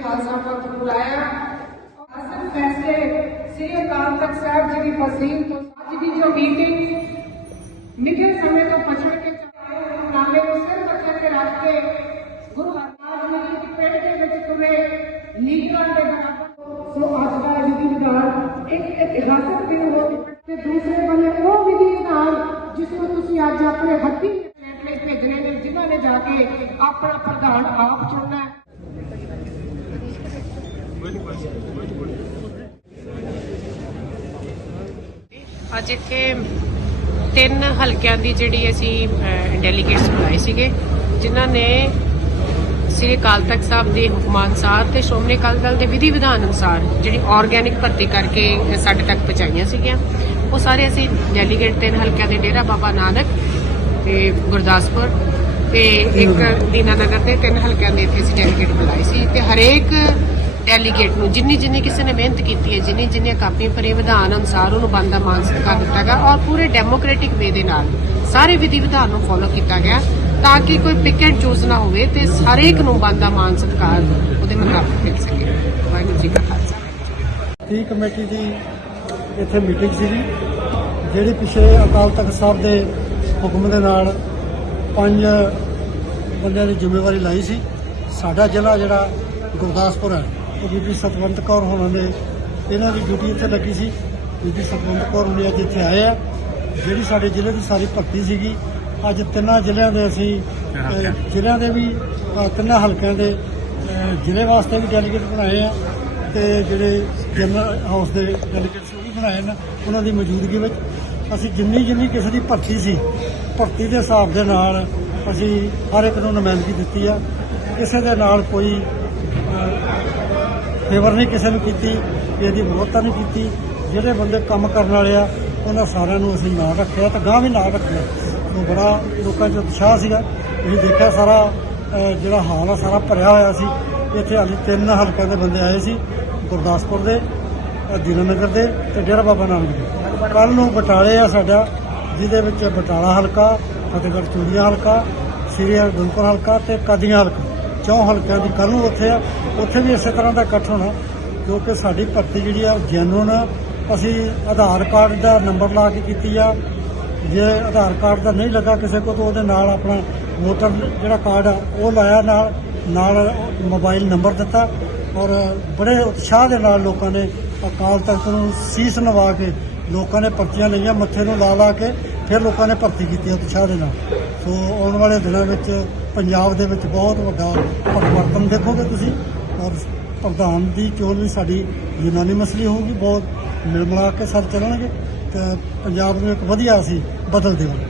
ਖਾਲਸਾ ਪੰਥ ਬੁਲਾਇਆ ਅਸਲ ਫੈਸਲੇ ਸ੍ਰੀ ਅਕਾਲ ਤਖਤ ਸਾਹਿਬ ਜੀ ਦੀ ਫਸੀਲ ਤੋਂ ਅੱਜ ਦੀ ਜੋ ਮੀਟਿੰਗ ਨਿੱਕੇ ਸਮੇਂ ਤੋਂ ਪਛੜ ਕੇ ਨਾਲੇ ਨੂੰ ਸਿਰ ਤੱਕ ਕੇ ਰੱਖ ਕੇ ਗੁਰੂ ਹਰਨਾਮ ਜੀ ਦੀ ਪੇਟ ਦੇ ਵਿੱਚ ਤੁਰੇ ਨੀਗਰਾਂ ਦੇ ਬਰਾਬਰ ਸੋ ਅੱਜ ਦਾ ਵਿਧੀ ਵਿਧਾਨ ਇੱਕ ਇਤਿਹਾਸਕ ਦਿਨ ਹੋ ਕੇ ਦੂਸਰੇ ਬੰਨੇ ਉਹ ਵਿਧੀ ਵਿਧਾਨ ਜਿਸ ਨੂੰ ਤੁਸੀਂ ਅੱਜ ਆਪਣੇ ਹੱਥੀਂ ਪਲੇਟ ਵਿੱਚ ਭੇਜਣੇ ਨੇ, ਜਿਨ੍ਹਾਂ ਨੇ ਜਾ ਕੇ ਆਪਣਾ ਪ੍ਰਧਾਨ ਆਪ ਚੁਣਨਾ ਹੈ। ਅੱਜ ਇੱਥੇ ਤਿੰਨ ਹਲਕਿਆਂ ਦੀ ਜਿਹੜੀ ਅਸੀਂ ਡੈਲੀਗੇਟਸ ਬੁਲਾਏ ਸੀਗੇ, ਜਿਨ੍ਹਾਂ ਨੇ ਸ੍ਰੀ ਅਕਾਲ ਤਖਤ ਸਾਹਿਬ ਦੇ ਹੁਕਮਾਂ ਅਨੁਸਾਰ ਤੇ ਸ਼੍ਰੋਮਣੀ ਅਕਾਲੀ ਦਲ ਦੇ ਵਿਧੀ ਵਿਧਾਨ ਅਨੁਸਾਰ ਜਿਹੜੀ ਆਰਗੈਨਿਕ ਭਰਤੀ ਕਰਕੇ ਸਾਡੇ ਤੱਕ ਪਹੁੰਚਾਈਆਂ ਸੀਗੀਆਂ। ਉਹ ਸਾਰੇ ਅਸੀਂ ਡੈਲੀਗੇਟ ਤਿੰਨ ਹਲਕਿਆਂ ਦੇ ਡੇਰਾ ਬਾਬਾ ਨਾਨਕ ਤੇ ਗੁਰਦਾਸਪੁਰ ਤੇ ਇੱਕ ਦੀਨਾਨਗਰ ਦੇ ਤਿੰਨ ਹਲਕਿਆਂ ਦੇ ਇੱਥੇ ਅਸੀਂ ਡੈਲੀਗੇਟ ਬੁਲਾਏ ਸੀ ਤੇ ਹਰੇਕ ਡੈਲੀਗੇਟ ਨੂੰ ਜਿੰਨੀ ਜਿੰਨੀ ਕਿਸੇ ਨੇ ਮਿਹਨਤ ਕੀਤੀ ਹੈ ਜਿੰਨੀ ਜਿੰਨੀਆਂ ਕਾਪੀਆਂ ਭਰੀਆਂ ਵਿਧਾਨ ਅਨੁਸਾਰ ਉਹਨੂੰ ਬੰਦਾ ਮਾਨ ਸਤਿਕਾਰ ਦਿੱਤਾ ਗਿਆ ਔਰ ਪੂਰੇ ਡੈਮੋਕ੍ਰੈਟਿਕ ਵੇ ਦੇ ਨਾਲ ਸਾਰੇ ਵਿਧੀ ਵਿਧਾਨ ਨੂੰ ਫੋਲੋ ਕੀਤਾ ਗਿਆ। ਤਾਂ ਕਿ ਕੋਈ ਪਿਕ ਐਂਡ ਚੂਜ਼ ਨਾ ਹੋਵੇ ਤੇ ਹਰੇਕ ਨੂੰ ਬੰਦਾ ਮਾਨ ਸਤਿਕਾਰ ਉਹਦੇ ਮੁਤਾਬਕ ਮਿਲ ਸਕੇ। ਵਾਹਿਗੁਰੂ ਜੀ ਕਾ ਖਾਲਸਾ। ਟੀ ਕਮੇਟੀ ਦੀ ਇੱਥੇ ਮੀਟਿੰਗ ਸੀਗੀ, ਜਿਹੜੀ ਪਿਛੇ ਅਕਾਲ ਤਖਤ ਸਾਹਿਬ ਦੇ ਹੁਕਮ ਦੇ ਨਾਲ ਪੰਜ ਬੰਦਿਆਂ ਦੀ ਜ਼ਿੰਮੇਵਾਰੀ ਲਾਈ ਸੀ। ਸਾਡਾ ਜ਼ਿਲ੍ਹਾ ਜਿਹੜਾ ਗੁਰਦਾਸਪੁਰ ਹੈ, ਉਹ ਬੀਬੀ ਸਤਵੰਤ ਕੌਰ ਹੋਣਾ ਨੇ ਇਹਨਾਂ ਦੀ ਡਿਊਟੀ ਇੱਥੇ ਲੱਗੀ ਸੀ। ਬੀਬੀ ਸਤਵੰਤ ਕੌਰ ਹੁਣੇ ਅੱਜ ਇੱਥੇ ਆਏ ਆ। ਜਿਹੜੀ ਸਾਡੇ ਜ਼ਿਲ੍ਹੇ ਦੀ ਸਾਰੀ ਭਰਤੀ ਸੀਗੀ ਅੱਜ ਤਿੰਨਾਂ ਜ਼ਿਲ੍ਹਿਆਂ ਦੇ ਅਸੀਂ ਜ਼ਿਲ੍ਹਿਆਂ ਦੇ। ਵੀ ਤਿੰਨਾਂ ਹਲਕਿਆਂ ਦੇ ਜ਼ਿਲ੍ਹੇ ਵਾਸਤੇ ਵੀ ਡੈਲੀਗੇਟ ਬਣਾਏ ਆ ਤੇ ਜਿਹੜੇ ਜਨਰਲ ਹਾਊਸ ਦੇ ਡੈਲੀਗੇਟਸ ਵੀ ਬਣਾਏ ਨੇ ਉਹਨਾਂ ਦੀ ਮੌਜੂਦਗੀ ਵਿੱਚ। ਅਸੀਂ ਜਿੰਨੀ ਜਿੰਨੀ ਕਿਸੇ ਦੀ ਭਰਤੀ ਸੀ ਭਰਤੀ ਦੇ ਹਿਸਾਬ ਦੇ ਨਾਲ ਅਸੀਂ ਹਰ ਇੱਕ ਨੂੰ ਨੁਮਾਇੰਦਗੀ ਦਿੱਤੀ ਆ। ਕਿਸੇ ਦੇ ਨਾਲ ਕੋਈ ਫੇਵਰ ਨਹੀਂ ਕਿਸੇ ਨੂੰ ਕੀਤੀ ਇਹਦੀ ਵਿਰੋਧਤਾ ਨਹੀਂ ਕੀਤੀ। ਜਿਹੜੇ ਬੰਦੇ ਕੰਮ ਕਰਨ ਵਾਲੇ ਆ ਉਹਨਾਂ ਸਾਰਿਆਂ ਨੂੰ ਅਸੀਂ ਨਾਲ ਰੱਖਿਆ ਤੇ ਗਾਂ ਵੀ ਨਾਲ ਰੱਖਿਆ। ਉਹ ਬੜਾ ਲੋਕਾਂ 'ਚ ਉਤਸ਼ਾਹ ਸੀਗਾ। ਤੁਸੀਂ ਦੇਖਿਆ ਸਾਰਾ ਜਿਹੜਾ ਹਾਲ ਆ ਸਾਰਾ ਭਰਿਆ ਹੋਇਆ ਸੀ। ਇੱਥੇ ਹਾਲੇ ਤਿੰਨ ਹਲਕਿਆਂ ਦੇ ਬੰਦੇ ਆਏ ਸੀ ਗੁਰਦਾਸਪੁਰ ਦੇ ਅਹ, ਦੀਨਾਨਗਰ ਦੇ ਤੇ ਡੇਰਾ ਬਾਬਾ ਨਾਨਕ ਦੇ। ਕੱਲ ਨੂੰ ਬਟਾਲੇ ਆ ਸਾਡਾ ਜਿਹਦੇ ਵਿੱਚ ਬਟਾਲਾ ਹਲਕਾ ਫਤਿਹਗੜ੍ਹ ਚੂੜੀਆਂ ਹਲਕਾ ਸ੍ਰੀ ਹਰਗੋਬਿੰਦਪੁਰ ਹਲਕਾ ਤੇ ਕਾਦੀਆਂ ਹਲਕਾ। ਚੌਂ ਹਲਕਿਆਂ ਦੀ ਕੱਲ ਨੂੰ ਉੱਥੇ ਆ। ਉੱਥੇ ਵੀ ਇਸੇ ਤਰ੍ਹਾਂ ਦਾ ਇਕੱਠ ਹੋਣਾ ਕਿਉਂਕਿ ਸਾਡੀ ਭਰਤੀ ਜਿਹੜੀ ਆ ਜੈਨੂਨ ਅਸੀਂ ਆਧਾਰ ਕਾਰਡ ਦਾ ਨੰਬਰ ਲਾ ਕੇ ਕੀਤੀ ਆ। ਜੇ ਆਧਾਰ ਕਾਰਡ ਦਾ ਨਹੀਂ ਲੱਗਾ ਕਿਸੇ ਕੋਲ, ਤਾਂ ਉਹਦੇ ਨਾਲ ਆਪਣਾ ਵੋਟਰ ਜਿਹੜਾ ਕਾਰਡ ਆ, ਉਹ ਲਾਇਆ ਨਾਲ ਨਾਲ ਮੋਬਾਈਲ ਨੰਬਰ ਦਿੱਤਾ। ਔਰ ਬੜੇ ਉਤਸ਼ਾਹ ਦੇ ਨਾਲ ਲੋਕਾਂ ਨੇ ਅਕਾਲ ਤਖਤ ਨੂੰ ਸੀਸ ਨਵਾ ਕੇ ਲੋਕਾਂ ਨੇ ਪਰਚੀਆਂ ਲਈਆਂ, ਮੱਥੇ ਨੂੰ ਲਾ ਲਾ ਕੇ ਫਿਰ ਲੋਕਾਂ ਨੇ ਭਰਤੀ ਕੀਤੀ ਉਤਸ਼ਾਹ ਦੇ ਨਾਲ। ਸੋ ਆਉਣ ਵਾਲੇ ਦਿਨਾਂ ਵਿੱਚ ਪੰਜਾਬ ਦੇ ਵਿੱਚ ਬਹੁਤ ਵੱਡਾ ਪਰਿਵਰਤਨ ਦੇਖੋਗੇ ਤੁਸੀਂ। ਔਰ ਪ੍ਰਧਾਨ ਦੀ ਚੋਣ ਵੀ ਸਾਡੀ ਯੂਨਾਨੀਮਸਲੀ ਹੋਊਗੀ, ਬਹੁਤ ਮਿਲ ਮਿਲਾ ਕੇ ਸਭ ਚੱਲਣਗੇ ਤੇ ਪੰਜਾਬ ਨੂੰ ਇੱਕ ਵਧੀਆ ਅਸੀਂ ਬਦਲ ਦੇਵਾਂਗੇ।